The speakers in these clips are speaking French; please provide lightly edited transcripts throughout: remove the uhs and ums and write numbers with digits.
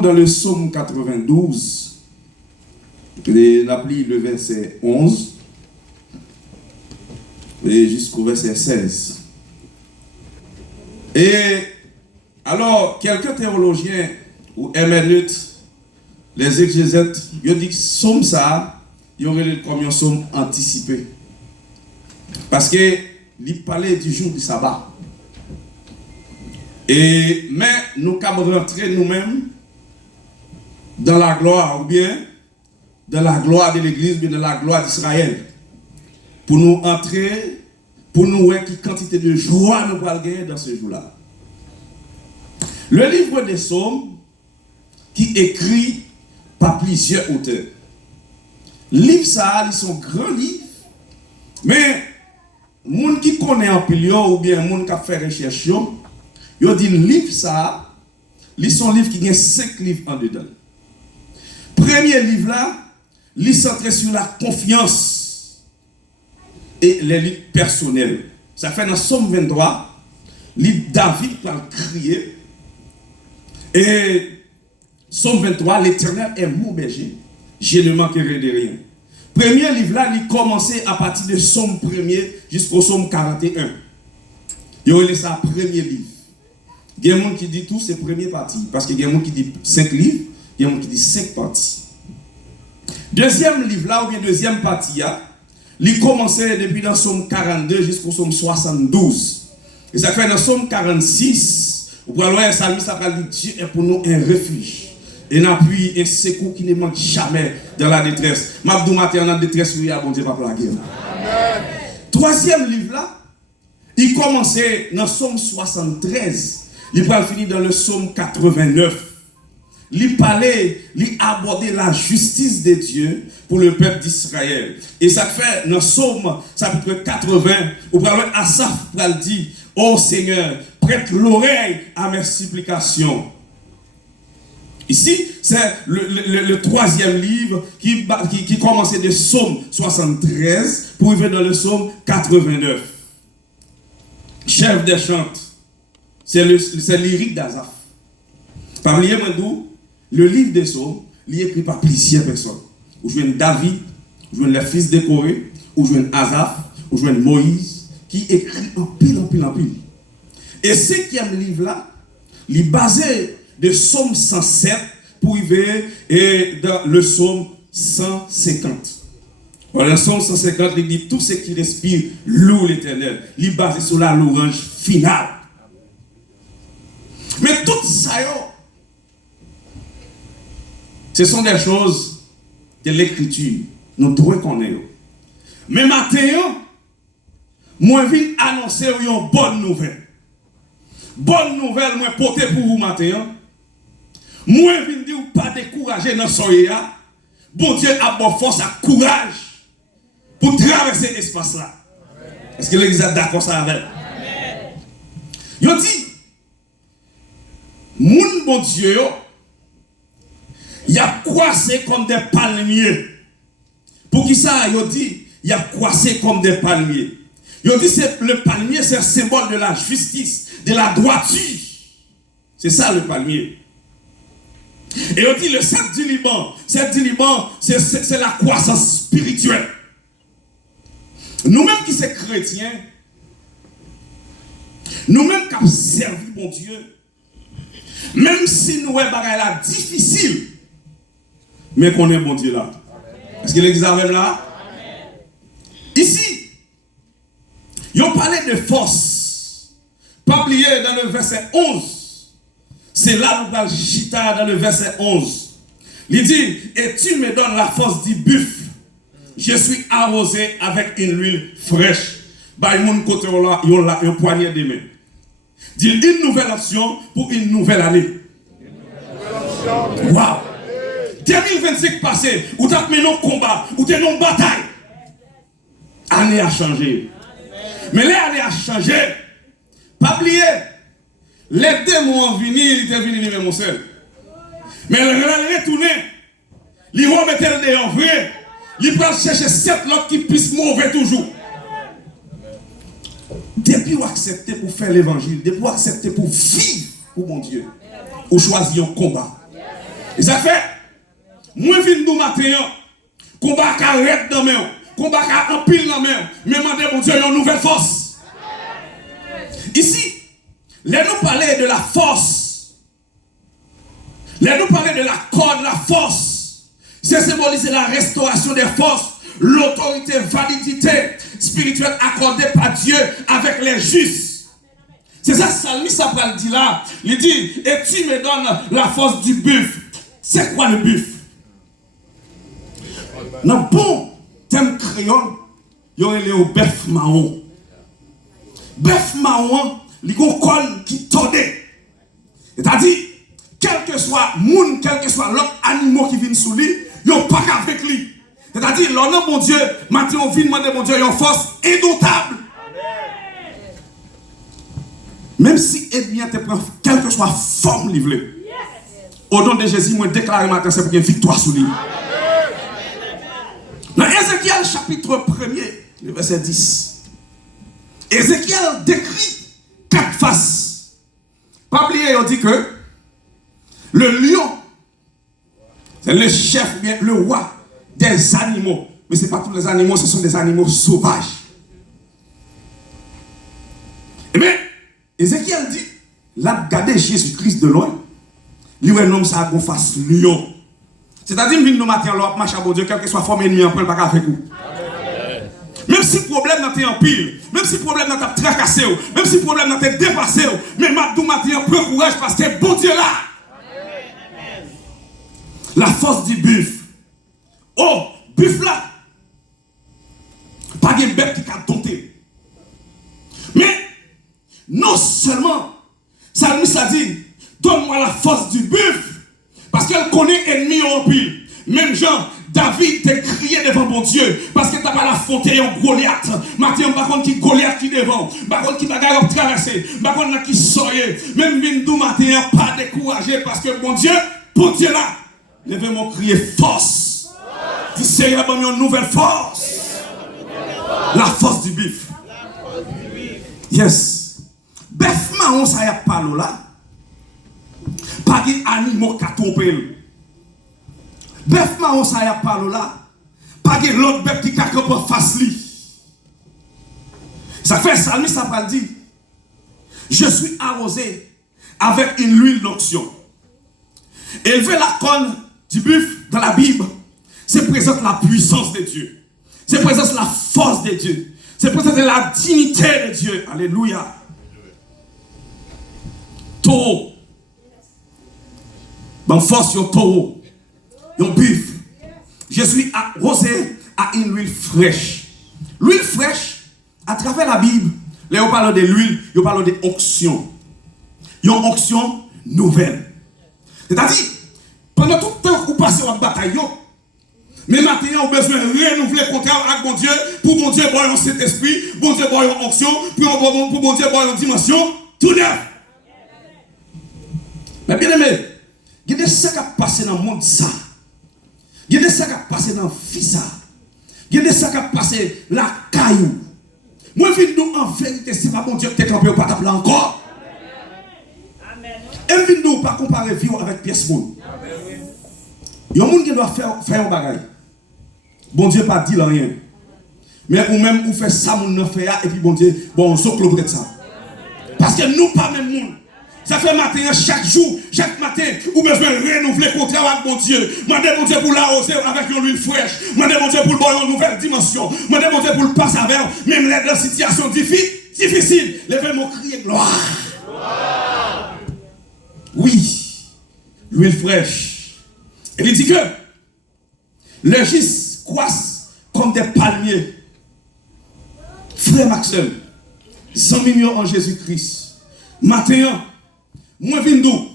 Dans le psaume 92, l'appli le verset 11 et jusqu'au verset 16. Et alors, quelques théologiens ou herméneutes, les exégètes, ils disent que psaume ça, il y aurait comme un psaume anticipé. Parce que il parlait du jour du sabbat. Mais nous pouvons rentrer nous-mêmes dans la gloire, ou bien dans la gloire de l'Église, ou bien dans la gloire d'Israël. Pour nous entrer, pour nous voir quelle quantité de joie nous allons gagner dans ce jour-là. Le livre des psaumes, qui est écrit par plusieurs auteurs. Livre ça, ils sont grands livres, mais les gens qui connaissent un pilier, ou bien les gens qui ont fait recherche, ils disent livre ça, ils sont livres qui ont 5 livres en dedans. Premier livre là, il centré sur la confiance et les livres personnels. Ça fait dans Somme 23, David va crier. Et Somme 23, l'Éternel est mon berger, je ne manquerai de rien. Premier livre là, il commençait à partir de Somme 1er jusqu'au Somme 41. Il y a ça premier livre. Il y a des gens qui disent tout c'est première partie, parce qu'il y a des gens qui disent 5 livres. Il y a un qui dit 5 parties. Deuxième livre là, ou bien deuxième partie, il commençait depuis dans Somme 42 jusqu'au Somme 72. Et ça fait dans Somme 46, vous pouvez voir un psalmiste qui dit Dieu est pour nous un refuge, un appui, un secours qui ne manque jamais dans la détresse. Mabdou matin en détresse, oui, bon Dieu, pas pour la guerre. Troisième livre là, il commençait dans Somme 73, il va finir dans le Somme 89. Il parlait, il abordait la justice de Dieu pour le peuple d'Israël. Et ça fait dans Somme chapitre 80, où Asaph dit, ô Seigneur, prête l'oreille à mes supplications. Ici, c'est le troisième livre qui commençait de Somme 73 pour arriver dans le Somme 89. Chef des chantes, c'est lyrique d'Asaph. Parmi les le livre des psaumes, il est écrit par plusieurs personnes. Vous jouez David, vous jouez les fils de Corée, vous jouez Asaph, vous jouez Moïse, qui écrit en pile. Et ce cinquième livre-là, il est basé de Psaume 107 pour arriver dans le Psaume 150. Voilà, le Psaume 150, il dit tout ce qui respire loue l'Éternel. Il est basé sur la louange finale. Mais tout ça, ce sont des choses de l'écriture. Nous devons connaître. Mais maintenant, moi, je viens annoncer une bonne nouvelle. Bonne nouvelle, moi, porter pour vous maintenant. Moi, je viens dire, pas décourager dans ce soya. Bon Dieu a bonne force, a courage pour traverser l'espace là. Est-ce que l'Église est d'accord ça avec? Il dit, mon bon Dieu, il y a croissé comme des palmiers. Pour qui ça, il dit, il y a croissé comme des palmiers. Il dit, le palmier, c'est un symbole de la justice, de la droiture. C'est ça le palmier. Et il dit, le cèdre du Liban, c'est la croissance spirituelle. Nous-mêmes qui sommes chrétiens, nous-mêmes qui avons servi mon Dieu, même si nous avons là difficile, mais qu'on est bon Dieu là. Est-ce que l'Église est même là? Ici, ils ont parlé de force. Pas oublier dans le verset 11. C'est là où nous Gita dans le verset 11. Il dit, et tu me donnes la force du buffle. Je suis arrosé avec une huile fraîche. Bah, mon côté là, il y a un poignet de main. Dit une nouvelle action pour une nouvelle année. Waouh! 2025 passé, où tu as mené un combat, où tu as mené une bataille. L'année a changé. Mais l'année a changé. Pas oublier, les démons ont venu, ils étaient venus lui-même seul. Mais il est retourné. Il remettait le dehors vrai. Il peut chercher 7 autres qui puissent mauvais toujours. Depuis vous acceptez pour faire l'évangile, depuis vous acceptez pour vivre pour mon Dieu, ou choisir un combat. Et ça fait, moi, je viens de matin, combat qui arrête dans main, combat qui empile dans main, mais demandez mon Dieu une nouvelle force. Ici, là nous parler de la force, là nous parler de la corde, la force, c'est symboliser la restauration des forces, l'autorité, validité spirituelle accordée par Dieu avec les justes. C'est ça, Salmi Sabral dit là. Il dit, et tu me donnes la force du buffle. C'est quoi le buffle? Dans le bon thème créole, il y a le bœuf marron. Bœuf marron, il y a un col qui tordait. C'est-à-dire, quel que soit moun, quel que soit l'autre animal qui vient sous lui, il n'y a pas qu'avec lui. C'est-à-dire, l'on a mon Dieu, maintenant on vient demander mon Dieu, il y a une force indomptable. Même si ennemi te prend, quelle que soit forme livrée. Au nom de Jésus, moi déclare matin, c'est pour qu'il y ait une victoire sur lui. Dans Ézéchiel chapitre 1er, le verset 10, Ézéchiel décrit 4 faces. Pas oublier, on dit que le lion, c'est le chef, bien le roi des animaux. Mais ce n'est pas tous les animaux, ce sont des animaux sauvages. Et bien, Ézéchiel dit, là, regardez Jésus-Christ de loin, lui, un homme, ça a qu'on fasse lion. C'est-à-dire, nous matin, l'autre marche à bon Dieu, quel que soit forme ennemi, on prend le bac avec vous. Même si le problème n'a pas en pile, même si le problème n'a pas tracassé, même si le problème n'a pas dépassé, mais maintenant, matin, prends courage parce que bon Dieu là. La force du buffle. Oh, buffle là. Pas de bête qui a dompté. Mais, non seulement, Salmis a dit, donne-moi la force du buffle, parce qu'elle connaît ennemi en pile. Même Jean, David t'a crié devant mon Dieu, parce que t'as pas l'affronté en Goliath. Maintenant, par contre, qui Goliath qui devant, par contre, qui bagarre traversé, par contre, qui soyez. Même Vindou matin, pas découragé, parce que mon Dieu là, levez mon crier force. Du Seigneur, donne une nouvelle force. La force du buffle. Yes. Bœuf marron, ça y a pas là. Pas d'animaux qui ont trompé. Bœuf marron, ça y a pas là. Pas de l'autre bœuf qui a campé face lui. Ça fait Salmi Sabral dit, je suis arrosé avec une huile d'onction. Élever la corne du buffle dans la Bible, c'est présente la puissance de Dieu. C'est présente la force de Dieu. C'est présente la dignité de Dieu. Alléluia. Taureau. Bon, force sur taureau. Un buffle. Je suis arrosé à une huile fraîche. L'huile fraîche, à travers la Bible, là on parle de l'huile, on parle de onction. Une onction nouvelle. C'est-à-dire, pendant tout le temps que vous passez en bataille, mais maintenant, on a besoin de renouveler le contrat avec mon Dieu, pour mon Dieu boire un Saint-Esprit, mon Dieu boire une onction, pour mon Dieu boire une dimension, tout neuf. Mais bien aimé, il y a des choses qui passent dans le monde ça. Il y a des choses qui passent dans le vie ça. Il y a des choses qui passent dans la caillou. Moi, je viens en vérité, c'est pas mon Dieu qui t'est campé au patapla encore. Et je viens pas comparer vie avec pièce monde. Il y a un monde qui doit faire un bagage. Bon Dieu pas dit rien. Mais ou même ou fait ça, mon fait et puis bon Dieu, bon, on s'occupe peut-être ça. Parce que nous pas même monde. Ça fait matin, chaque matin, ou besoin de renouveler le contrat avec mon Dieu. Mandez mon Dieu pour l'arroser avec une huile fraîche. Mandez mon Dieu pour le voir une nouvelle dimension. Mandez mon Dieu pour le passer avec, même dans des situations difficiles. Levez mon cri gloire. Oui, l'huile fraîche. Et il dit que les gis croissent comme des palmiers. Frère Maxime, 100 millions en Jésus-Christ. Matin, moi vindou,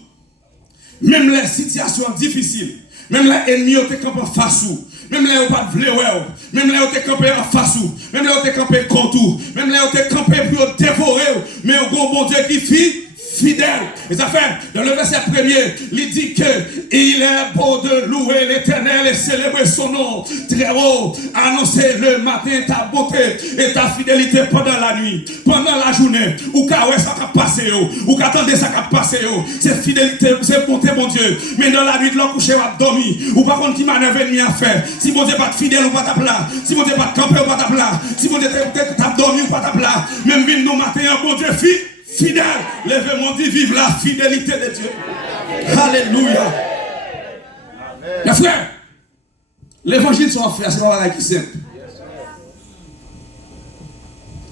même les situations difficiles, même les ennemis ont été campés en face ou, même les pas de vlewer, même les ont été campés en face ou, même les ont été campés contre ou, même les ont été campés pour dévorer, mais au bon Dieu qui fit fidèle. Et ça fait, dans le verset premier, il dit que il est beau de louer l'Éternel et célébrer son nom très haut, annoncer le matin ta beauté et ta fidélité pendant la nuit, pendant la journée, ou quand ça va passer, ou quand attendez ça va passer, c'est fidélité, c'est bonté, mon Dieu. Mais dans la nuit, de l'encoucher, ou dormir, ou par contre qui m'a ennemi à faire, si mon Dieu pas de fidèle ou pas ta plat, si mon Dieu pas de camper ou pas ta plat, si mon Dieu t'a dormi ou pas ta plat, même vine nous matin, mon Dieu fidèle, levez-moi dit vive la fidélité de Dieu. Alléluia. Mes frères, l'évangile sont fait, c'est pas qui simple.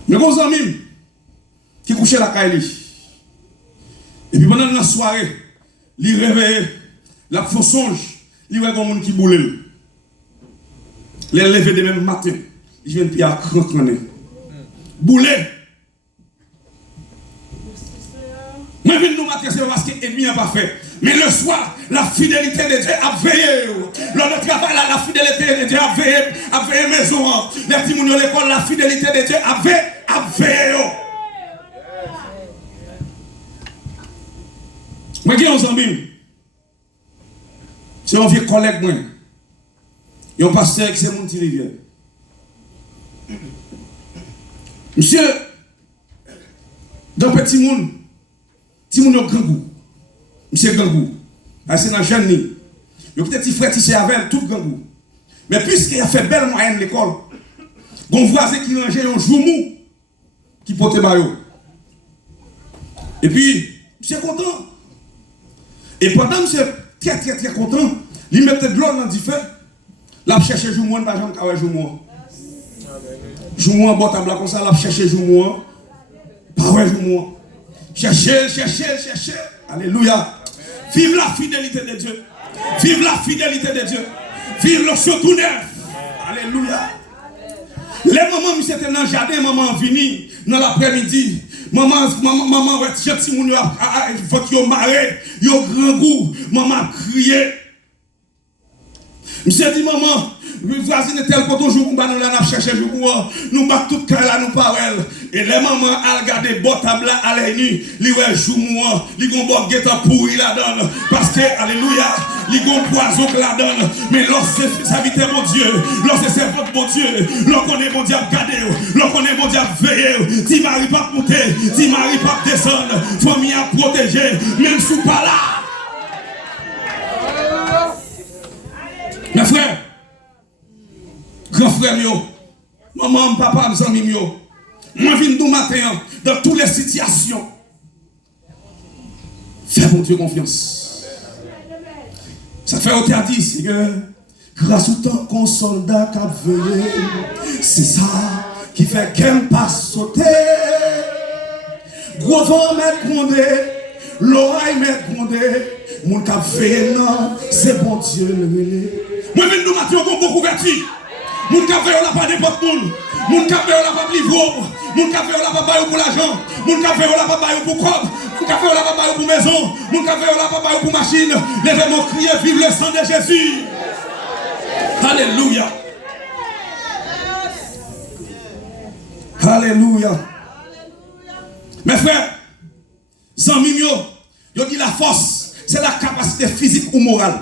Mais vos amis qui couchaient la caille, et puis pendant la soirée, ils réveillent, la font songe, ils voient un monde qui boule. Les lever de même matin, ils viennent puis à craquer. Bouler. Mais nous matin, c'est parce que l'ennemi n'a pas fait. Mais le soir, la fidélité de Dieu a veillé. Lors de travail, la fidélité de Dieu a veillé maison. Les petits gens de l'école, la fidélité de Dieu a veillé. Moi, qui est un ami? C'est un vieux collègue, moi. Il y a un pasteur qui c'est mon petit rivière. Monsieur, dans petit monde, petit monde a grand goût. Monsieur grand goût. C'est dans le jeune nid. Il y a peut-être petit frère qui avec tout grand goût. Mais puisqu'il a fait belle moyenne l'école, mon voisin qui rangeait un jour mou, qui portait maillot. Et puis, monsieur content. Et pendant monsieur très content, il mettait de l'eau dans le feu. Là, il cherchait jour moins, pas jamais qu'à jour moins. Jour moins, bon table comme ça, là, il cherchait jour moins. Pas ouais, jour moins. Chercher. Alléluia. Vive la fidélité de Dieu. Vive la fidélité de Dieu. Vive le surtout neuf. Alléluia. Les mamans, monsieur, étaient dans le jardin, maman vini dans l'après-midi. Maman, ouais, gentil, mon votre yo maré, yo grand goût. Maman crié. Monsieur dit, maman, voisine tel côté jour, nous allons chercher jour, nous battons tout cas là, nous parlons. Et les mamans, elles regardent bot table à la nuit, ils voient jour, ils vont boire guetta pourri la donne. Parce que, alléluia, ils vont poison la donne. Mais lorsque c'est habité mon Dieu, lorsque c'est votre mon Dieu, lorsqu'on est mon diable gardé, lorsqu'on est mon diable veillé, si mari pas monter, si mari pas descendre, famille à protéger, même si pas là. Mes frères, grand frère, maman, papa, mes amis, moi, je viens nous matin dans toutes les situations. Fais mon Dieu confiance. Ça fait autant à dire, Seigneur, grâce au temps qu'on soldat qu'a veillé, c'est ça qui fait qu'elle pas sauter. Gros vent mettre grondé, l'oreille mettre grondé, mon cap veillé, non, c'est bon Dieu le relais. Moi, je viens nous matin, on beaucoup vertu. Mon cap veillé, on n'a pas n'importe monde. Mon cap veillé, on n'a pas livre. Mon cap veillé, on n'a pas baillé pour l'argent. Mon cap veillé, on n'a pas baillé pour corps. Mon cap veillé, on n'a pas baillé pour maison. Mon cap veillé, on n'a pas baillé pour machine. Levez-moi crier, vive le sang de Jésus. Alléluia. Alléluia. Mes frères, amis, yo dit la force, c'est la capacité physique ou morale.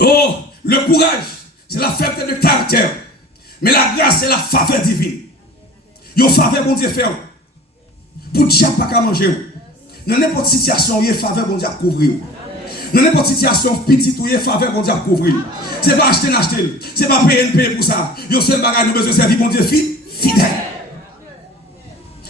Oh, le courage, c'est la faiblesse de caractère. Mais la grâce, c'est la faveur divine. Yo faveur, bon Dieu, faire. Pour diable pas qu'à manger. Dans n'importe situation, il y a faveur, bon Dieu, à couvrir. Dans n'importe situation, petite, il y a faveur, bon Dieu, à couvrir. C'est pas acheter, c'est pas payer pour ça. Yo seul bagage, nous besoin de servir, bon Dieu, fidèle.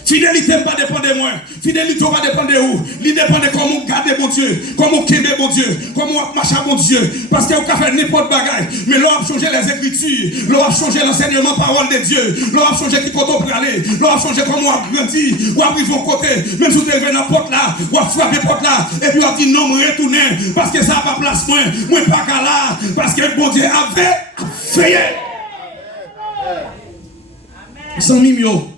Fidélité ne dépend de moi. Fidélité ne dépend de où. Il dépend de comment garder mon Dieu, comment quémer mon Dieu, comment marcher mon Dieu. Parce que vous pouvez faire n'importe bagage. Mais l'on a changé les écritures. L'on a changé l'enseignement parole de Dieu. L'on a changé qui côté pour aller. L'on a changé comment on a grandi. Ou a pris vos côtés. Même si vous êtes dans la porte là, ou a frappé la porte là. Et puis on a dit non, je retourne. Parce que ça n'a pas place moi. Moi pas qu'à là. Parce que mon Dieu avait veillé. Sans mimio.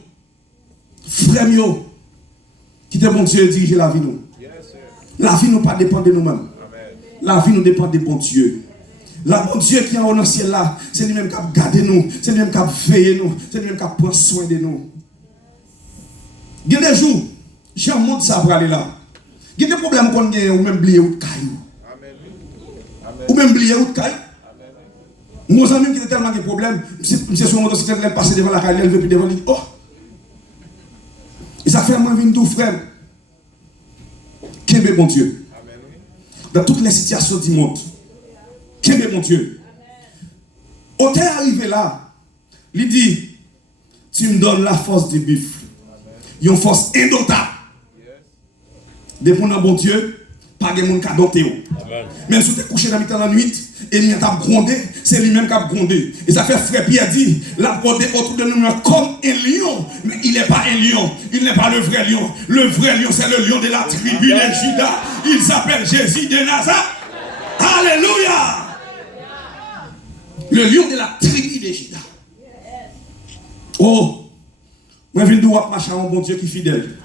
Frère mio, qui te bon Dieu diriger la vie nous. La vie nous pas dépend de nous-mêmes. La vie nous dépend de bon Dieu. La bon Dieu qui est en haut dans le ciel là, c'est lui-même qui a gardé nous, c'est lui-même qui a veillé nous, c'est lui-même qui a pris soin de nous. Il y a des jours, j'ai un monde ça pour aller là. Il y a des problèmes qu'on a ou même oublier ou caillou. Ou même oublier ou caillou. Mon ami qui a tellement de problèmes, c'est sur mon dossier, il est passé devant la caille, il veut plus devant lui. Oh! Et ça fait moi venir tout frère. Qu'est-ce mon Dieu? Dans toutes les situations du monde. Qu'est-ce mon Dieu? Au t'es arrivé là, il dit, tu me donnes la force du buffle. Une force indomptable. Depuis mon bon Dieu, pas de monde qui a dompté. Même si tu es couché dans la nuit, et il t'a grondé, c'est lui-même qui a grondé. Et ça fait frère Pierre dit, la grondé autour de nous comme un lion, mais il n'est pas un lion, il n'est pas le vrai lion. Le vrai lion, c'est le lion de la tribu de Juda. Il s'appelle Jésus de Nazareth. Alléluia. Le lion de la tribu de Juda. Oh, moi je viens de marcher à un bon Dieu qui est fidèle.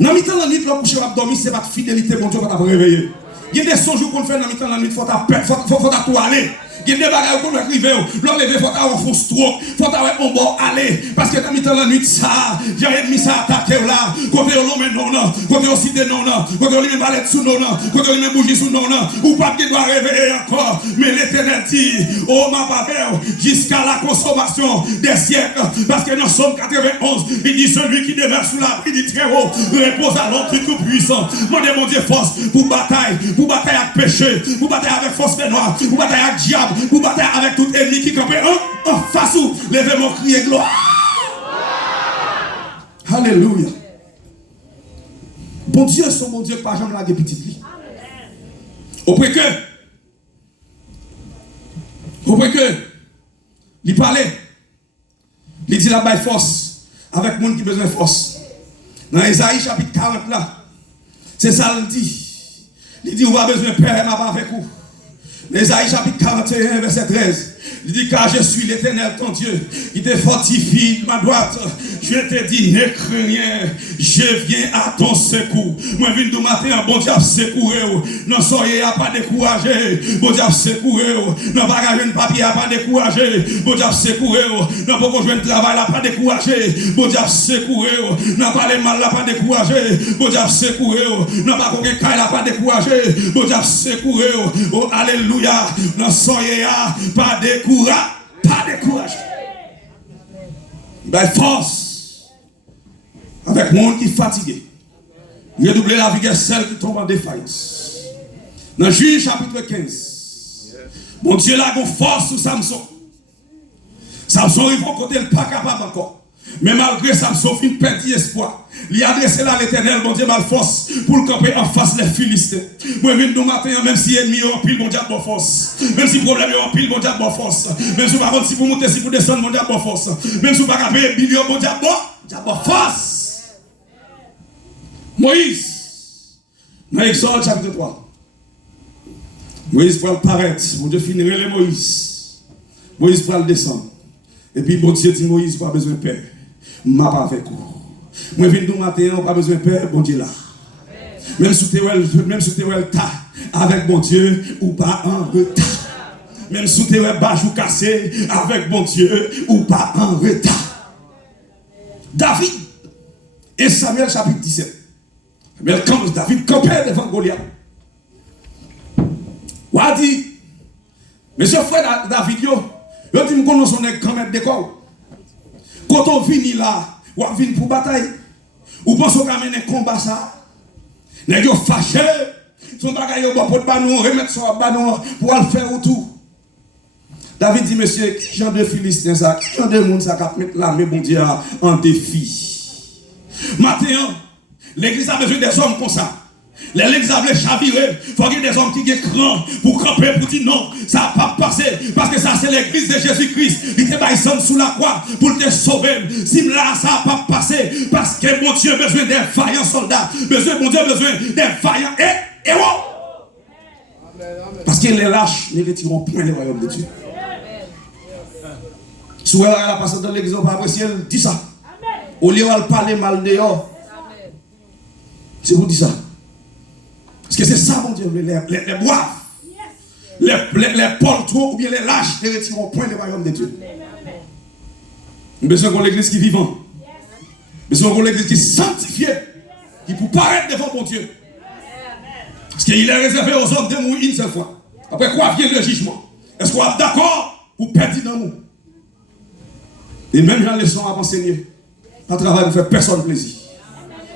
Dans le temps de la nuit, le coucher à dormir, c'est votre fidélité, bon Dieu, qui t'a réveillé. Il y a des songes qu'on fait dans le temps de la nuit, il faut tout aller. Il y a des bagages qu'on va écrire. L'enlever, il faut avoir un stroke. Il faut avoir un bon aller. Parce que dans le temps de la nuit, ça, j'ai mis ça attaqué là. Côté l'homme non, non. Côté aussi des non, non. Côté on lui met balette sous non, non. Côté on lui met bougie sous non, non. Ou pas qui doit réveiller encore. Mais l'Éternel dit, oh ma bavère, jusqu'à la consommation des siècles. Parce que dans Somme 91, il dit celui qui demeure sous l'abri du très haut repose à l'ombre du tout-puissant. Mon Dieu, force pour bataille avec péché, pour bataille avec force noire, pour bataille avec diable. Vous battez avec tout ennemi qui campait en face où levez mon cri et gloire. Alléluia. Bon Dieu, son bon Dieu, pas jamais la petite vie. Au point que, il parlait, il dit la baille force avec monde qui a besoin de force. Dans Isaïe chapitre 40 là, c'est ça il dit. Il dit, on a besoin de père et ma part avec vous. Ésaïe chapitre 41, verset 13. Il dit, car je suis l'Éternel ton Dieu, qui te fortifie de ma droite. Je te dis, ne crains rien, je viens à ton secours. Moi, je viens de matin, bon Dieu, secourir. Non, soyez pas découragé. Bon Dieu, secourir. Non, pas de papier, pas découragé. Bon Dieu, secourir. Non, pas de travail, pas découragé. Bon Dieu, secourir. Non, pas de mal, pas découragé. Bon Dieu, secourir. Non, pas de caille, pas découragé. Bon Dieu, secourir. Oh, alléluia. Non, soyez pas découragé. Pas découragé. Ben, force avec monde qui est fatigué. Redoubler la vigueur celle qui tombe en défaillance. Dans Juge chapitre 15, mon Dieu là a une force sur Samson. Samson il va côté le pas capable encore. Mais malgré Samson, il perdit espoir. Il a adressé là l'Éternel, mon Dieu, mal force pour le camper en face des Philistins. Moi, je viens de matin, même si ennemi en pile, mon Dieu, bonne force. Même si problème en pile, mon Dieu, bonne force. Même si par contre, si vous montez, si vous descendez, mon Dieu, bonne force. Même si vous ne pouvez pas payer million, mon Dieu, bonne force. Moïse, dans Exode chapitre 3. Moïse va paraître, mon Dieu finirait les Moïse. Moïse va le descendre. Et puis, bon Dieu dit, Moïse, pas besoin de père. M'a pas avec vous. Moi, je viens de matin, pas besoin de père, bon Dieu là. Même si tu es ta avec bon Dieu, ou pas en retard. Même si tu es bajou cassé, avec bon Dieu, ou pas en retard. David, et Samuel chapitre 17. David campait devant Goliath. Ou a dit, monsieur frère David, yo dit, je connais son quand même d'école. Quand on vient là, ou on vient pour bataille, ou pense qu'on amène un combat ça, les gens fâchés, son bagage au bord pour banon, remettre son banon pour le faire autour. David dit, monsieur, qui genre de Philistins ça, qui genre de monde ça qui mettre l'armée, bon Dieu, en défi. Maintenant, l'église a besoin des hommes comme ça. L'église a besoin de chavirer. Il faut qu'il y ait des hommes qui ont cran pour camper, pour dire non, ça n'a pas passé. Parce que ça, c'est l'église de Jésus-Christ. Il était baissé sous la croix pour te sauver. Si là, ça n'a pas passé. Parce que mon Dieu a besoin des vaillants soldats. Mon Dieu a besoin des vaillants héros. Parce que les lâches ne retireront point les royaumes de Dieu. Si elle a passé dans l'église, on va apprécier, dit ça. Au lieu de parler mal dehors, c'est vous dire ça. Parce que c'est ça, mon Dieu, les bois, les poltros ou bien les lâches ne retireront point les royaumes de Dieu. Nous avons besoin de l'église qui est vivante. Mais c'est un l'église qui est sanctifiée, qui peut paraître devant mon Dieu. Parce qu'il est réservé aux hommes de mourir une seule fois. Après quoi vient le jugement? Est-ce qu'on est d'accord pour perdre dans nous? Et même dans les leçons à enseigner, pas travail pour faire personne plaisir.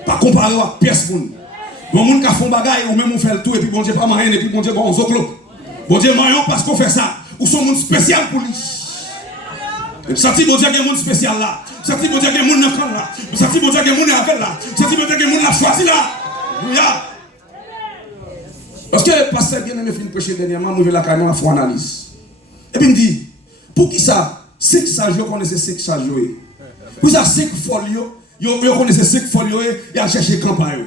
Pas comparer à personne. Bon monde qui font bagaille, ou même on fait le tout, et puis bon Dieu pas moyen, et puis bon Dieu bon zoclo. Bon Dieu moyen parce qu'on fait ça. Ou son monde spécial pour lui. Senti bon Dieu qu'il y a un monde spécial là. Senti bon Dieu qu'il y a un monde dans le camp là. Senti bon Dieu qu'il y a un monde avec là. Senti bon Dieu qu'il y a un monde là choisi là. Alléluia. Parce que le pasteur bien aimé fin prêcher dernièrement, nous la caméra faut analyse. Et puis il me dit, pour qui ça 5 sages connaissent 5 sages. Pour ça 5 folios, yo connaissent 5 folios et à chercher campagne.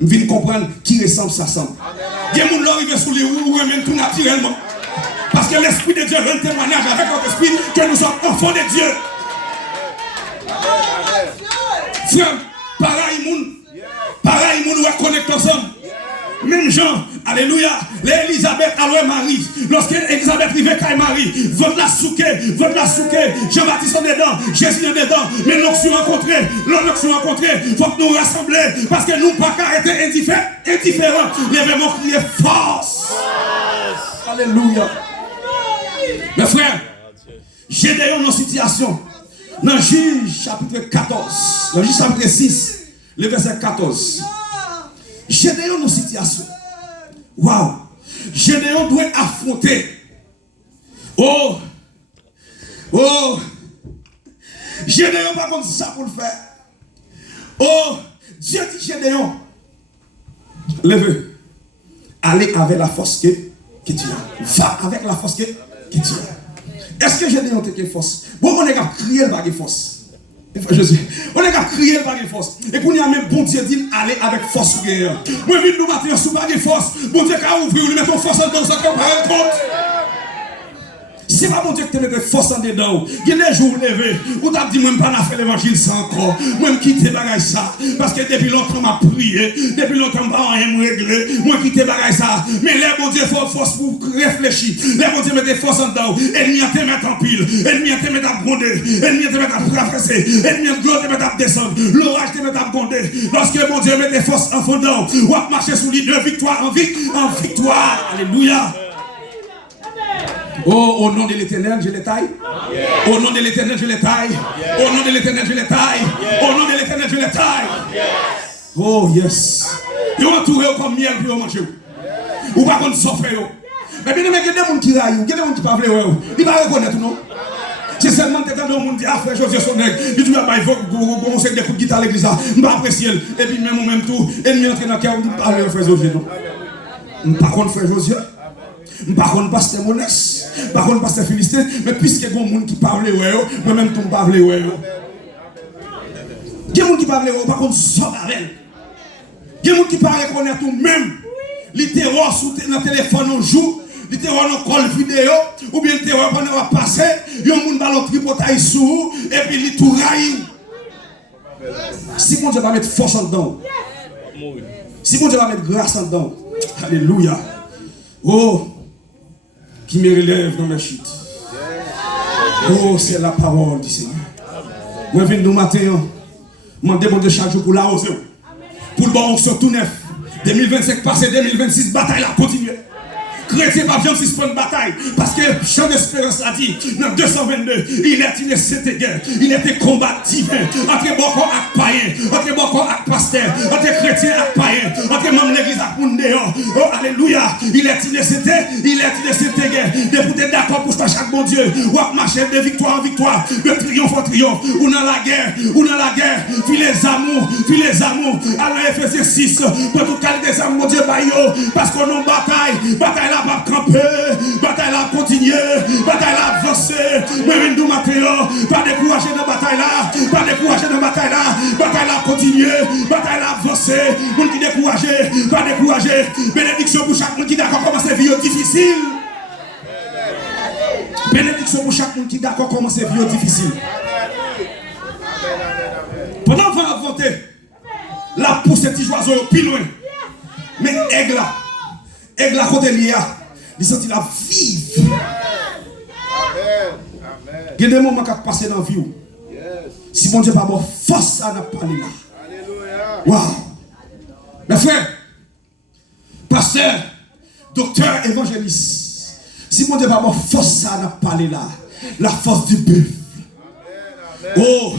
Je viens comprendre qui ressemble ça semble. Il y a des gens qui arrivent sous les roues ou même tout naturellement. Parce que l'Esprit de Dieu rend témoignage avec notre esprit que nous sommes enfants de Dieu. Frère, pareil, nous connectons ensemble. Même Jean, alléluia, l'Élisabeth, alors Marie, lorsque Élisabeth arrivait quand Marie, votre la souquer, Jean-Baptiste en dedans, Jésus en dedans, mais nous sommes rencontrés, il faut que nous rassembler, parce que nous ne pouvons pas être indifférents. Les vraiment crier force. Alléluia. Mes frères, j'ai d'ailleurs une situation, dans Juge chapitre 14, dans Juge chapitre 6, le verset 14. Gédéon nos situations. Waouh. Gédéon doit affronter. Oh. Gédéon pas comme ça pour le faire. Oh. Dieu dit Gédéon. Levez. Allez avec la force que tu as. Va avec la force que tu as. Est-ce que Gédéon a une force? Bon, on est qu'à crier le force. On est qu'à crier par les forces. Et qu'on y a même bon Dieu dit aller avec force. Moi, je nous matin sous par les forces. Bon Dieu, quand ouvrir, nous mettons force en dedans, ça qu'on prend compte. C'est pas mon Dieu qui te mette force en dedans. Il y a des jours levés où tu as dit, moi, je ne vais pas faire l'évangile sans encore. Moi, je quitte bagaille ça. Parce que depuis longtemps, je prié. Depuis longtemps, je ne rien régler. Moi, je quitte bagaille ça. Mais là, mon Dieu, il faut force pour réfléchir. Là, mon Dieu, mette force en dedans. Ennemi te met en pile. Ennemi te met à gronder. Ennemi te met à traverser. Ennemi te met à descendre. L'orage te met à gronder. Lorsque mon Dieu met force en fondant, ou à marcher sous l'île de victoire en victoire. Alléluia. Oh, au nom de l'Éternel, je les taille. Au nom de l'Éternel, je les taille. Au nom de l'Éternel, je les taille. Au nom de l'Éternel, je les taille. Oh, yes. Ils ont entouré comme miel pour manger. Ou pas contre souffrir. Mais bien, il y a des gens qui raillent. Il y a des gens qui ne parlent pas. Ils ne vont pas reconnaître, non? C'est seulement que quand on dit, ah frère José Soneg, il dit, il faut qu'on se des coups de guitare à l'église. Je ne vais pas apprécier. Et puis, même en même temps, ennemi entre dans le cœur, on dit, parlez, frère José, non? Par contre, frère José. Par contre, pasteur Monès, par contre, pasteur Philistin, mais puisque il y a des gens qui parlent, moi-même, je ne parle pas. Il y a des gens qui parlent, par contre, ça avec. Il y a des gens qui parlent, qu'on est tout même. Les terreurs dans le téléphone, on joue. Les terreurs, on colle vidéo. Ou bien les terreurs, on va passer. Il y a des gens qui ballon tripotaille sous. Et puis, ils tout raillent. Si mon Dieu va mettre force en dedans. Si mon Dieu va mettre grâce en dedans. Alléluia. Oh. Qui me relève dans la chute. Oh, c'est la parole du Seigneur. Moi, je viens de matin, je demande de chaque jour pour la hausse. Pour le bon, sur tout neuf. 2025 passé, 2026, bataille la continue. Chrétien pas bien suspendre une bataille. Parce que Chant d'Espérance a dit, dans 222, il est une cette guerre. Il était combat divin. Entre Boko et païen. Entre Boko et pasteur. Entre chrétien et païen. Entre membres de l'église et Moundéon. Oh, alléluia. Il est une cette guerre. De vous être d'accord pour ça chaque bon Dieu. Ou à marcher de victoire en victoire. De triomphe en triomphe. Ou dans la guerre. Puis les amours. Alors Ephésiens 6. Pour tout calme des âmes, mon Dieu, parce qu'on a une bataille. Bataille là va camper, bataille là continuer, bataille là avancer. Mais nous maintenant, pas décourager dans la bataille là, bataille là continuer, bataille là avancer. Moun qui découragé, pas décourager. Bénédiction pour chaque monde qui d'accord commencer vie difficile. Bénédiction pour chaque monde qui d'accord commencer vie difficile. Pendant qu'on va avancer, la pousse petit oiseau plus loin. Mais aigle à côté de l'IA, il sentit la vive. Il y a des moments qui passent dans la vie. Si mon Dieu pas bon, force à n'a pas là. Waouh. Mes frères, pasteur, docteur, évangéliste, si mon Dieu pas bon, force à n'a pas là. La force du bœuf. Oh,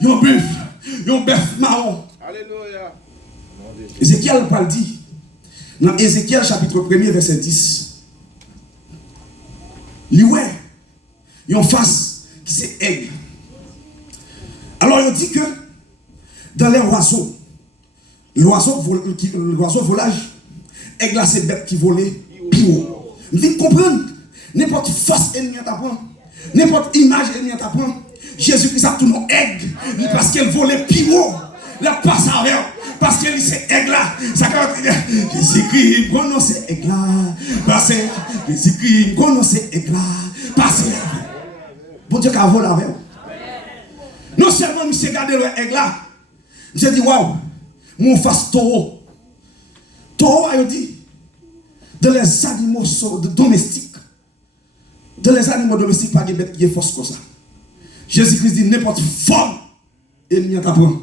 yon bœuf marron. Alléluia. Ézéchiel parle dit, dans Ézéchiel chapitre 1er, verset 10, il y a une face qui c'est aigle. Alors il dit que dans les oiseaux, l'oiseau volage, aigle c'est bête qui volait plus haut. Vous devez comprendre, n'importe force ennemi t'apprend, n'importe image ennemi t'apprend. Jésus-Christ a tout nom aigle parce qu'elle volait plus haut. La passe avec parce qu'elle c'est aigle là. Ça Jésus-Christ prononce aigle là. Parce que Jésus-Christ prononce aigle là. Parce que bon Dieu qu'a volé avec. Non seulement monsieur garde le aigle là. J'ai dit waouh, mon face taureau. Taureau a dit dans les animaux domestiques. Dans les animaux domestiques pas de bête qui est force comme ça. Jésus-Christ dit n'importe forme ennemi t'apprend.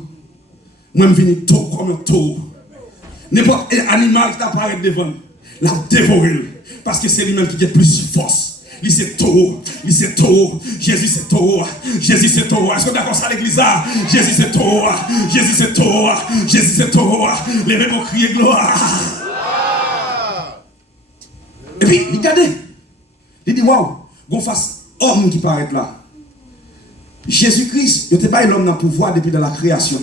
Moi je viens tôt comme un taureau. N'importe animal qui t'apparaît devant, la dévorer. Parce que c'est lui-même qui a plus de force. Il c'est taureau, Jésus c'est taureau, Jésus c'est taureau. Est-ce que d'accord ça l'église là? Jésus c'est taureau, Jésus c'est taureau, Jésus c'est taureau. Levez vos crier gloire. Et puis, regardez, il dit waouh, qu'on fasse homme qui paraît là. Jésus-Christ, il n'était pas l'homme dans le pouvoir depuis dans la création.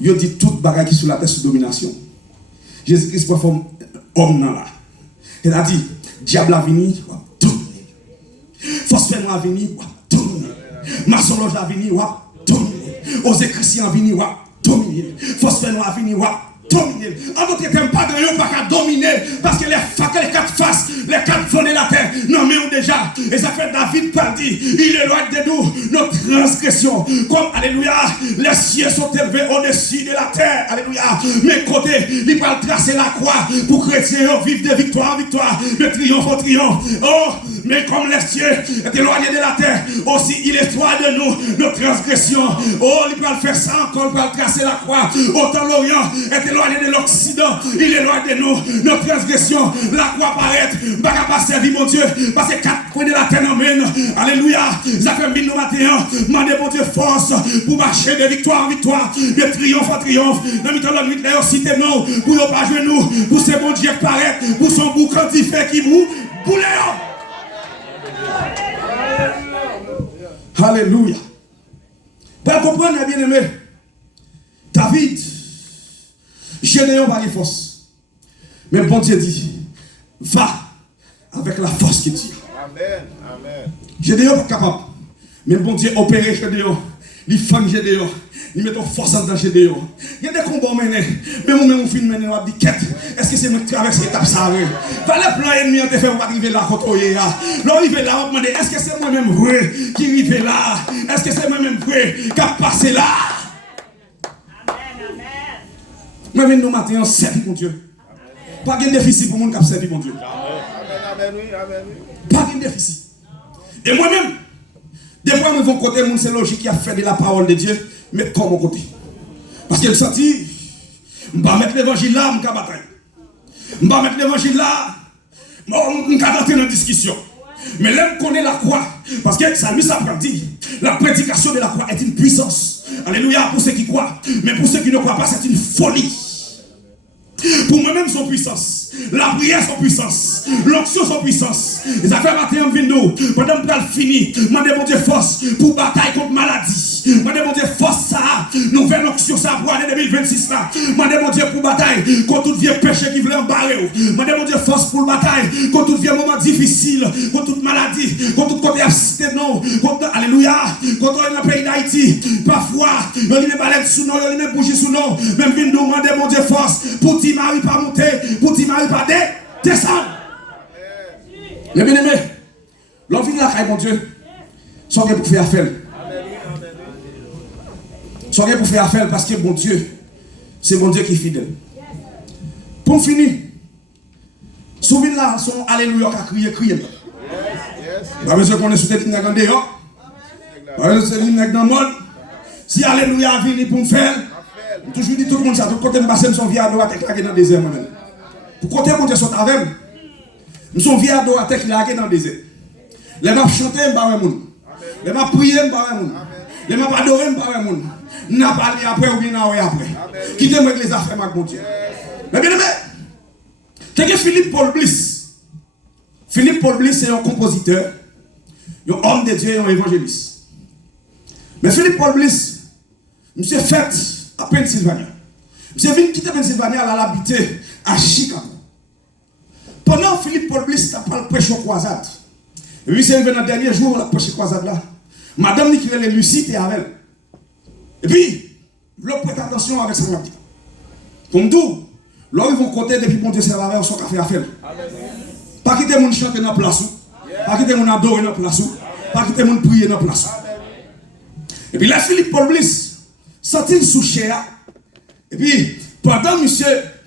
Il dit toute bagaille qui sur la terre sous domination. Jésus-Christ pour forme homme là. Il a dit diable a venu, dominer. Force féminin a venu, dominer. Maçonloge a venu, dominer. Osé chrétien a venu, dominer. Force féminin a venu, dominer. En d'autres termes, pas de rien, pas qu'à dominer. Parce que les quatre faces, les quatre fondés de la terre, non mais on déjà. Et ça fait David par dit, il éloigne de nous nos transgressions. Comme, alléluia, les cieux sont élevés au-dessus de la terre. Alléluia. Mais côté, il va tracer la croix pour chrétiens vivre de victoire en victoire, de triomphe en triomphe. Oh, mais comme les cieux est éloignés de la terre, aussi il est loin de nous nos transgressions. Oh, il va faire ça encore, il va tracer la croix. Autant l'Orient est éloigné de l'Occident, il est loin de nous, nos transgressions, la croix paraît, pas capable de servir mon Dieu, parce que quatre coins de la terre n'emmènent, alléluia, ça fait mille nous matin, demandez mon Dieu force pour marcher de victoire en victoire, de triomphe en triomphe, dans le temps de la nuit, là, cité non, pour ne pas jouer nous, pour ce bon Dieu qui paraît, pour son boucan qui fait qui boue, pour les alléluia. Pour comprendre, bien aimé, David, Gédéon va les forces. Mais bon Dieu dit, va avec la force qui tire. Amen. Amen. Gédéon pas capable. Mais bon Dieu opère Gédéon. Il fait Gédéon. Il met en force dans Gédéon. Il y a des combats menés. Mais moi-même, on finit mener, on dit, quête. Est-ce que c'est moi qui traverse l'étape ça? Va le plan ennemi, on te fait, on va arriver là, quand on est là. Là, on arrive là, on demande, est-ce que c'est moi-même vrai qui arrive là? Est-ce que c'est moi-même vrai qui a passé là? Mais nous matin, on servit mon Dieu. Pas de déficit pour le monde qui a servi mon Dieu. Pas de déficit. Et moi-même, des fois, je vais côté, c'est logique qui a fait de la parole de Dieu, mais comme mon côté. Parce qu'il sentit, je ne vais pas mettre l'évangile là, je vais bataille. Je ne vais pas mettre l'évangile là, je vais entrer dans la discussion. Mais l'homme connaît la croix. Parce que ça lui s'apprend dit, la prédication de la croix est une puissance. Alléluia pour ceux qui croient. Mais pour ceux qui ne croient pas, c'est une folie. Pour moi-même, son puissance. La prière, son puissance. L'onction, son puissance. Les affaires matin en nous. Pendant que nous fini, demandez mon Dieu force pour bataille contre maladie. Demandez mon Dieu force ça. Nouvelle onction ça pour l'année 2026 là. Demandez mon Dieu pour bataille contre tout vieux péché qui voulait embarrer. Demandez mon Dieu force pour bataille contre tout vieux moment difficile, contre toute maladie, contre tout côté absité non, contre alléluia, contre le pays d'Haïti. Parfois, il y a des balais sous nous, il y a des bougies sous nous. Même vient nous demander mon Dieu force pour t'y marier pas monter, pour t'y marier pas descendre. Les bien-aimés, l'envie de la caille, mon Dieu, sont pour faire affaire. Sont pour faire affaire parce que mon Dieu, c'est mon Dieu qui est fidèle. Pour finir, souvenez là, son alléluia qui a crié. Pas besoin qu'on ait sous tête qui n'a pas C'est l'hymne dans le monde. Si Alléluia vient pour me faire, je toujours dis tout le monde ça. Tout côté me passer, je suis vieux à droite qui est dans le désert moi-même. Pour côté mon Dieu sont avec moi. Je suis vieux à droite qui est dans le désert. Les m'a chanté, je ne pas moun. Les m'a prié, je ne pas moun. Les m'a adoré, je ne pas moun. N'a pas parlé après ou bien après. Quittez-moi avec les affaires, mon Dieu. Mais bien aimé, c'est Philippe Paul Bliss. Philippe Paul Bliss, c'est un compositeur, un homme de Dieu et un évangéliste. Mais Philippe Paul Bliss, monsieur fait à Pennsylvanie. Monsieur venu quitter Pennsylvanie, elle a habité à Chicago. Pendant Philippe Paul Bliss, il a parlé prêche aux croisades. Et puis, c'est venu dans le dernier jour, la prêche aux croisades là. Madame dit qu'il est lucide et avec elle. Et puis, vous prêtez attention avec ça. Comme tout, là ils vont côté depuis bon Dieu c'est la son café à faire. Pas quitter mon chanter dans la place. Pas quitter mon adorer dans la place. Pas quitter mon prier dans la place. Et puis là, Philippe Paul Bliss, sorti sous chair. Et puis, pendant monsieur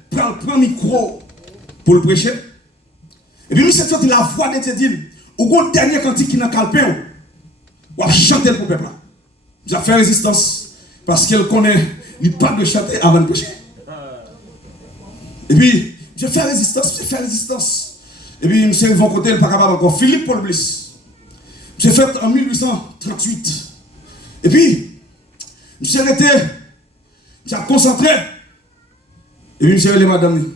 prend le micro pour le prêcher. Et puis, monsieur senti la voix de Dieu dit, au dernier cantique qui n'a calpé, ou à chanter pour le peuple. J'ai fait résistance parce qu'elle connaît, il pas de chanter avant de prêcher. Et puis, je fais résistance. Et puis, monsieur, ils vont côté, il n'est pas capable encore. Philippe Paul Bliss. J'ai fait en 1838. Et puis, monsieur était, j'ai concentré. Et puis, monsieur, les madame,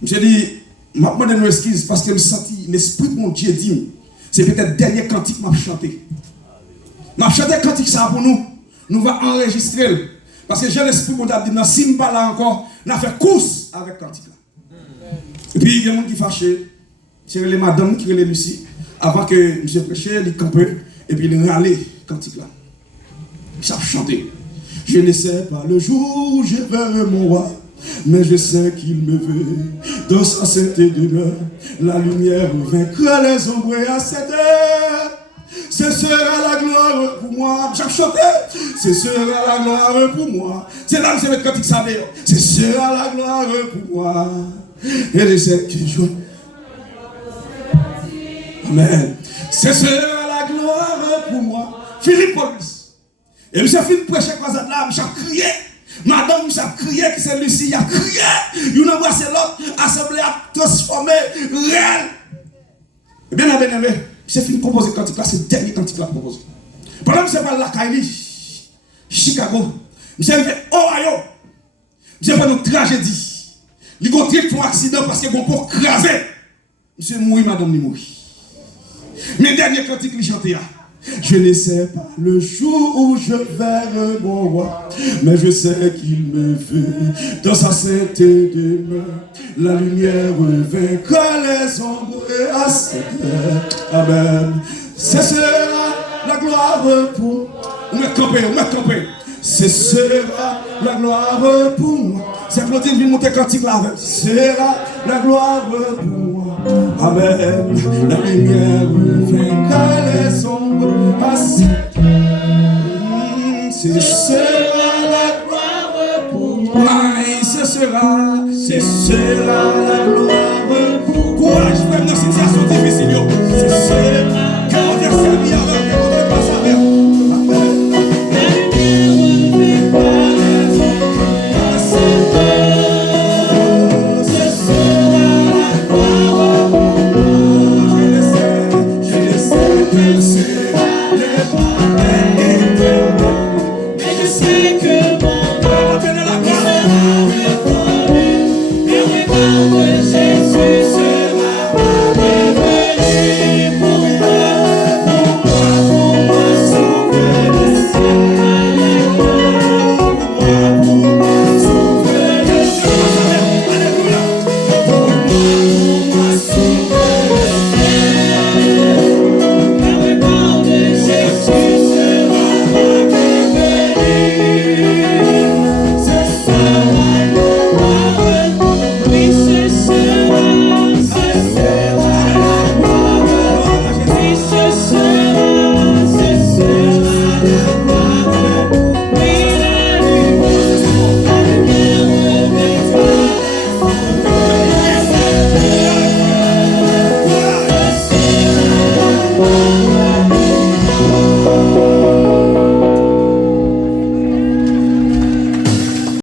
monsieur dit, je demande une excuse parce que je me senti l'esprit de mon Dieu dit, c'est peut-être le dernier cantique que je vais chanter. Je vais chanter le cantique ça pour nous. Nous allons enregistrer. Parce que j'ai l'esprit de mon Dieu dit, si je ne parle pas encore, on a fait course avec le cantique. Et puis, il y a des gens qui fâchent. C'est les madames qui les Lucie. Avant que monsieur prêchait, il campait. Et puis, il râlait le cantique là. Ils savent chanter. Je ne sais pas le jour où je verrai mon roi, mais je sais qu'il me veut. Dans sa sainte demeure, la lumière vaincra les ombres à cette heure. Ce sera la gloire pour moi. J'ai chanté. Ce sera la gloire pour moi. C'est là que c'est votre cantique ça d'ailleurs. Ce sera la gloire pour moi. Et je sais que je... Amen. Ce sera la gloire pour moi. Philippe Paul. Et M. Philippe prêchait quoi ça là, M. crié. Madame, M. crié que c'est Lucie, il a crié. Il a embrassé l'autre, assemblée a transformé réel. Et bien, aimé, M. Philippe composé cantique là, c'est le dernier cantique là composé. Pendant que M. parle la Kaili, Chicago, M. arrivé Ohio, M. fait une tragédie. Il a fait un accident parce qu'il a pour craser. M. mourit, madame, il mourit. Mais dernier cantique, il chantait. Je ne sais pas le jour où je verrai mon roi, mais je sais qu'il me veut. Dans sa sainte demeure, la lumière vaincra les ombres à cette heure. Amen. Ce sera la gloire pour... On met campé. Ce sera la gloire pour moi. C'est Claudine qui monte cantique là. Ce sera la gloire pour moi. Amen. La lumière vaincra les ombres à cette heure. Ce sera la gloire pour moi. Ce sera la gloire pour moi. Courage, frère, dans cette situation difficile. Ce sera. Quand on est servi avec